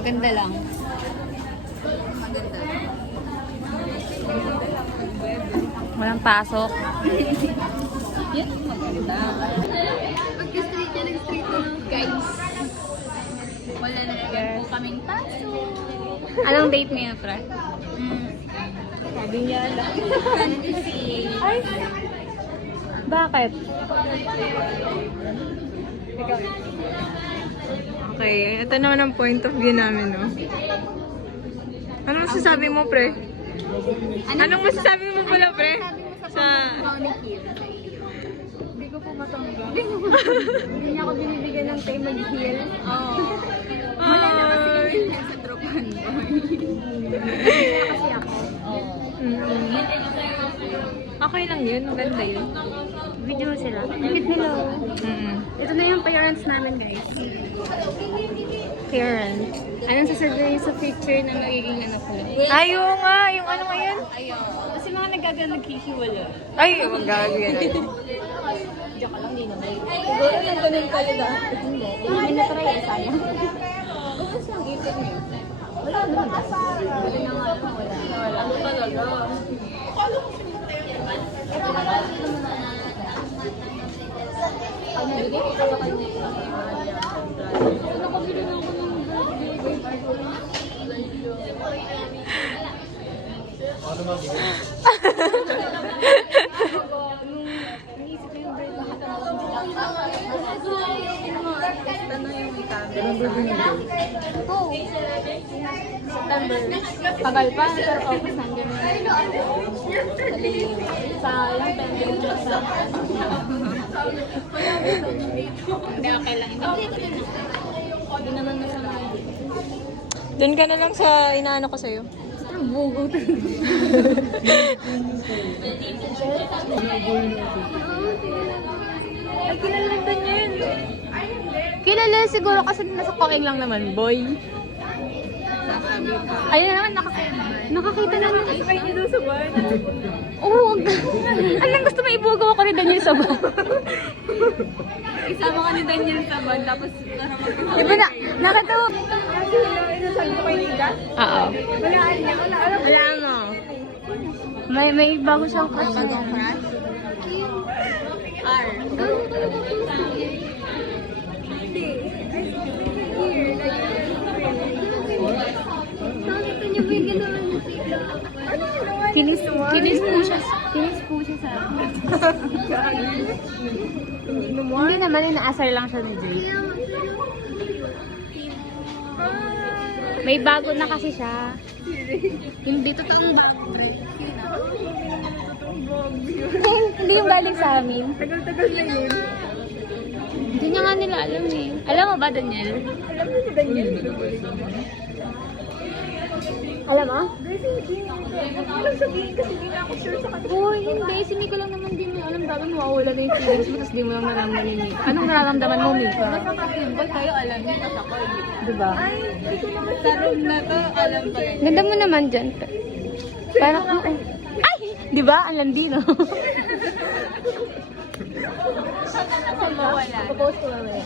Maganda lang. Maganda. Walang pasok. Yan, maganda. Pag-street na nag-street na guys. Wala na po kaming pasok. Anong date mo yun, Fra? Sabi niya lang. Fantasy. Ay! Bakit? Okay, ito naman ang point of view namin, no? Anong masasabi mo, pre? Anong masasabi mo pala, pre? Sa... Hindi ko po matanggap. Hindi niya ako binibigyan ng time mag-heal. Oo. Wala na kasi yun sa tropahan ko. Kaya kasi ako. Oo. Okay lang yun, maganda yun. Video sila. Hello. Ito na yung parents namin, guys. Parents. Anong sasabihin sa picture na magiging anak ko? Ayaw nga, yung ano ngayon? Ayaw. Kasi mga naghihiwala. Ay, wag gagawin. Diyan ka lang, di naman. Siguro nandun yung kayo dahil. Hindi. Di namin na-try eh, sayang. Bukas lang ipit niyo. Wala naman. Wala na nga naman, wala. Ano talaga? Pag nabigay ko talaga kayo nito. Nakabili na ako ng September. Tagal pa, pero August nandiyan na yun. Sayang, pending ko sa... Hindi, okay lang. Hindi naman masama. Doon ka na lang sa inaano ko sa'yo. Bugo Ay, kinalimutan niya yun. Kilala siguro kasi nasa Koeng lang naman, boy. Ayun na naman, nakakita naman. Ay, nyo sa bar. Oo, anong gusto mo ibugaw ako ni Daniel sa bar? Isama ka ni Daniel sa bar, tapos Iba na, nakatawa. sabi ko kay Nida? Oo. Wala niya, Wala mo. May bago siyang crush. R. Kinis Kinis po siya sa akin. Hindi naman, inaasar lang siya ni Jay. May bago na kasi siya. Hindi totoong bago, pre. Hindi yung galing sa amin. Tagal-tagal na yun. Hindi niya nga nila alam eh. Alam mo ba, Daniel? Alam mo si Daniel? Alam mo? Alam sabihin kasi hindi na ako sure sa kanila. Oh, hindi. Si Mika lang naman din mo. Alam, dapat mawawala na yung feelings mo, tapos di mo lang nararamdaman yung Mika. Anong nararamdaman mo, Mika? Basta mag-timbol kayo, alam niyo, tapos ako. Diba? Ay, hindi ko naman sa room na to, alam pa rin. Ganda mo naman dyan. Parang, ay! Di ba? Ang landi, no? Wala. Popost ko mamaya.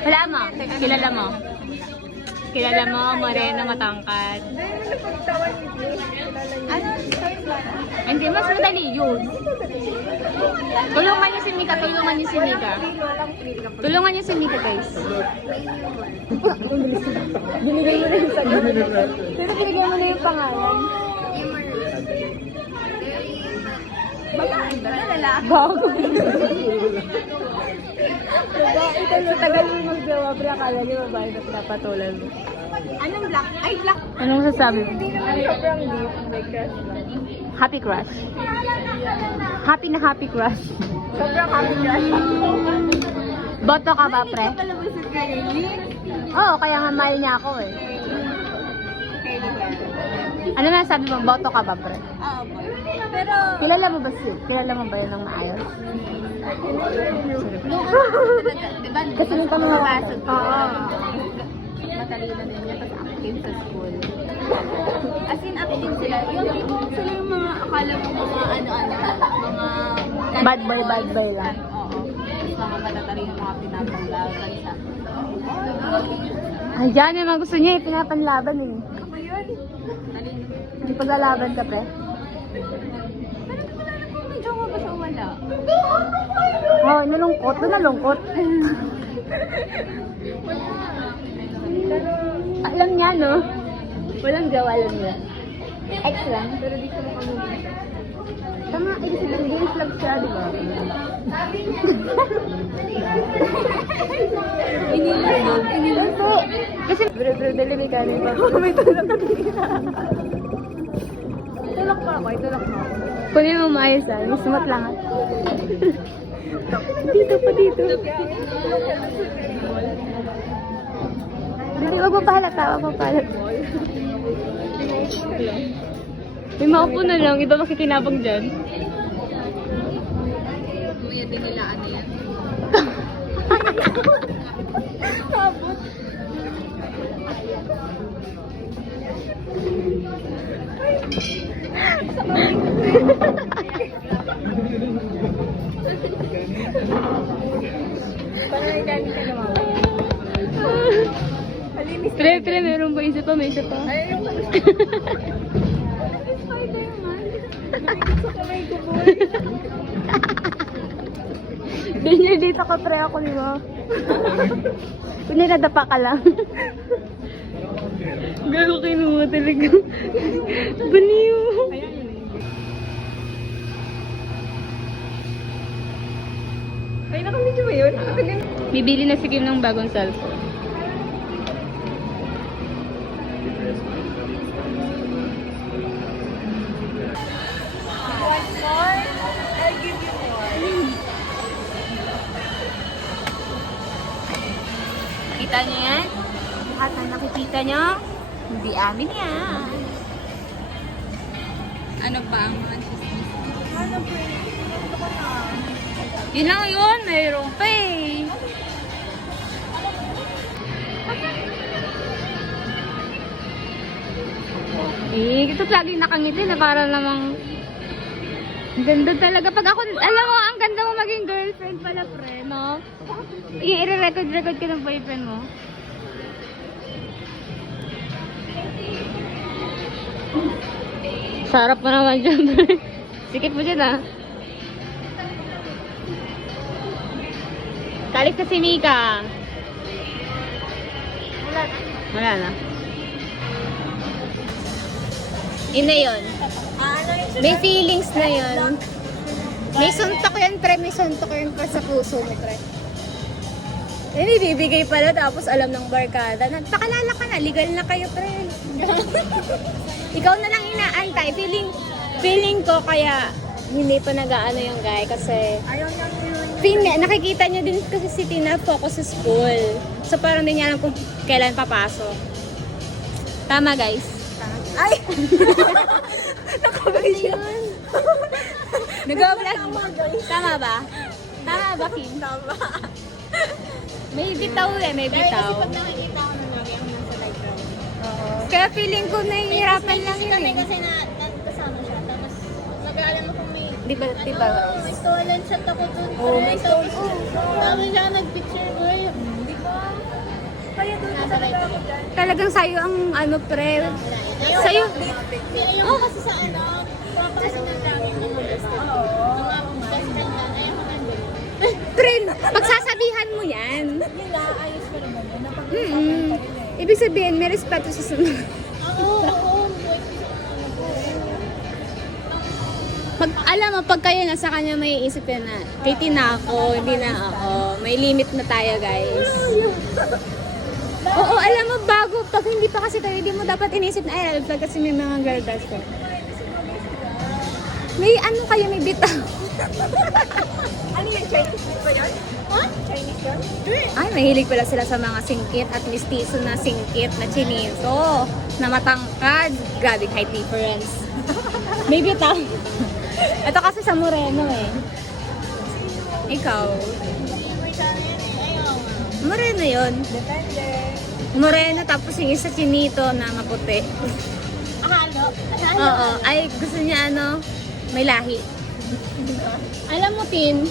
Wala mo. Kilala mo. Kilala mo, moreno, matangkad. Ano? Hindi, mas madali yun. Tulungan niyo si Mika, tulungan niyo si Mika. Tulungan niyo si Mika, guys. Binigay mo na yung sagot. Pero binigay mo na yung pangalan. Bagaan ba? Lalaki? Bago. Diba, ito no, tagal mo mag-gawa, pero akala niyo babae na pinapatulan mo. Anong black? Ay, black. Anong sasabi mo? Hindi naman sobrang deep. May crush lang. Happy crush. Happy na happy crush. Sobrang happy crush. Boto ka ba, pre? Pala ba si Kylie? Oo, kaya nga mahal niya ako eh. Kylie ba? Ano na sabi mo? Boto ka ba, pre? Oo, boy. Pero, Kilala mo ba siya? Kilala mo ba yun ng maayos? nung ano talaga, di ba? Kasi yung pamamagitan. Pasok ko. Oo. Matalino din niya, tapos active sa school. As in, active sila. Sila yung mga, akala mo mga ano-ano, mga... Bad boy lang. Oo. Tapos mga matatalino, mga pinapanglaban sa... Ay, dyan yung mga gusto niya eh. Pinapanlaban eh. Ako yun. Talino. Hindi paglalaban ka, pre. Pero wala na kung may jowa ba siya wala? Oo, nalungkot. Nalungkot. Alam niya, no? Walang gawa lang niya. Ex lang, pero di siya makamuli. Tama, ibig sabihin, games lang siya, di ba? Inilusot po. Kasi, bro, dali may kanin pa. May tulak na tulak pa ako, itulak mo ako. Kunin mo maayos ah, may sumat lang ah. Dito pa, dito. Dali, wag mo pahalata, wag mo pahalata. May maupo na lang, iba makikinabang dyan. Kuya din nila ano yan. Pre, meron ba? Isa pa, may isa pa. Danger dito ka, pre, ako, di ba? Kunya nadapa ka lang. Gago kinuha talaga. Baliw. Ay, nakamedyo ba yun? Bibili na si Kim ng bagong cellphone. Kita niyo yan? Lahat ng nakikita niyo, hindi amin yan. Ano pa ang mga chismis? Yun lang yun, mayroon pa eh. Ito lagi nakangiti na para namang ang ganda talaga. Pag ako, alam mo, ang ganda mo maging girlfriend pala, pre, no? I-record ka ng boyfriend mo. Sarap mo naman dyan, pre. Sikip mo dyan, ah. Talis ka si Mika. Wala na. Yun na yun. May feelings na yun. May suntok yan, pre. May suntok yan pa sa puso mo, pre. Eh, bibigay pala tapos alam ng barkada. Pakalala ka na. Legal na kayo, pre. Ikaw na lang inaantay. Feeling ko kaya hindi pa nag-aano yung guy kasi nakikita niya din kasi si Tina focus sa school. So parang hindi niya alam kung kailan papasok. Tama, guys. Ay! Nakabay yun. Nag-vlog. Tama ba? Tama ba, Kim? Tama. May bitaw eh, may bitaw. Pag nakikita ko na lagi ako nasa library. Kaya feeling ko nahihirapan lang yun Kami eh. kasi kasama siya. Tapos, nag-aalam mo kung may... Di ba, Rose? May stolen shot ako dun. Oo, may stolen. Sabi siya, nag-picture ko eh. Di ba? Kaya dun nasa library. Talagang sa'yo ang ano, pre. Sa'yo. Ayaw kasi sa ano, papa kasi ng daming mga best friend. Mga best friend na, ayaw ko nandun. Pre, pagsasabihan mo yan. Yun na, ayos ko naman yun. Ibig sabihin, may respeto sa sunod. Oo. Alam mo, pag kayo nasa kanya, may isip ka na, titina ako, hindi na ako. May limit na tayo, guys. Oo, alam mo, bago, pag hindi pa kasi kayo, hindi mo dapat inisip na, ay, pag kasi may mga girl best friend. May ano kayo, may bitaw. Ano yan? Chinese ba yan? Ha? Chinese yan? Ay, mahilig pala sila sa mga singkit at mistiso na singkit na chinito. Na matangkad. Grabe height difference. May bitaw. Ito kasi sa Moreno eh. Ikaw. Moreno yun. Depende. Moreno tapos yung isa chinito na maputi. Halo? Oo. Ay, gusto niya ano, may lahi. Alam mo, Tin,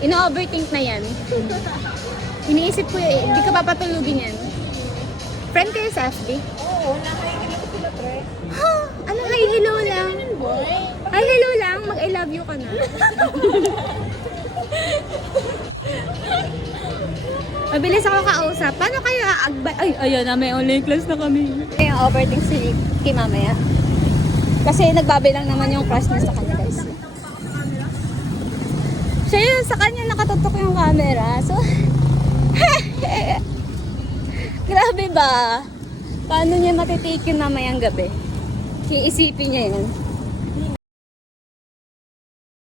ino-overthink na yan. Iniisip ko, hindi ka papatulugin yan. Friend kayo sa FB? Oo, nakakikinig ko sila, pre. Ha? Ano, hi, hello lang? Boy. Hi, hello lang? Mag-I love you ka na. Mabilis ako kausap. Paano kayo aagbay? Ay, ayun na, may online class na kami. Yung overthink si Kim mamaya. Kasi nagbabilang naman yung crush niya sa kanya, guys. Siya yun, sa kanya nakatutok yung camera. So, grabe ba? Paano niya matitake yun mamayang gabi? Iisipin niya yun.